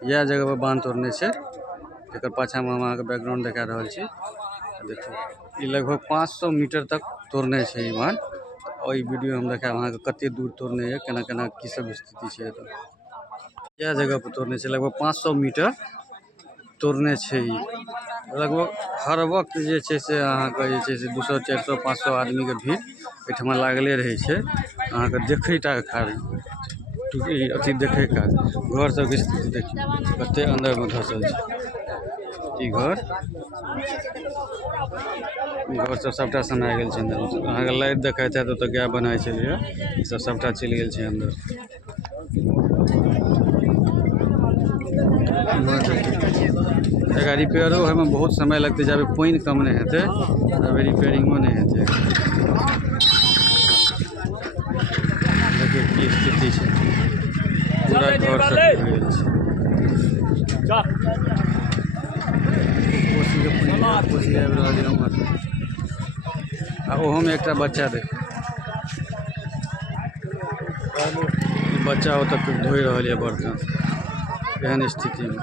यह जगह पर बांध तोड़ने से एक पाछा में हम अहाँ के बैकग्राउंड दिखा रहा छी। देखो ये लगभग 500 मीटर तक तोड़ने से ई बांध और ई वीडियो हम देखाब अहाँ के कते दूर तोड़ने है केना केना की सब स्थिति है। तो यह जगह पर तोड़ने से लगभग 500 मीटर तोड़ने से ई लगभग हर वक्त जे छै से अहाँ के जे छै से 200 400 500 आदमी के भीड़ एठमा लागले रहे छै। अहाँ के देखैटा खाली अथी देखे का घर सब के स्थिति देखिए कते अंदर में धसल छै। ई घर सब सबटा सना गेल छै अंदर। अहाँ के लाइट देखाइत है तो गाय बनाय छलिए ई सब सबटा चलि गेल छै अंदर। अगर रिपेयरो होय में बहुत समय लगते जब पानी कम नहीं हेते तब रिपेयरिंगो नहीं हेते। देखिए की स्थिति है पूरा घर सब गेल छै। कोसी आबि रहल है उम्हर आ ओहो में एकटा बच्चा देख बच्चा ओतक धोई रहल है बर्तन एहन स्थिति में।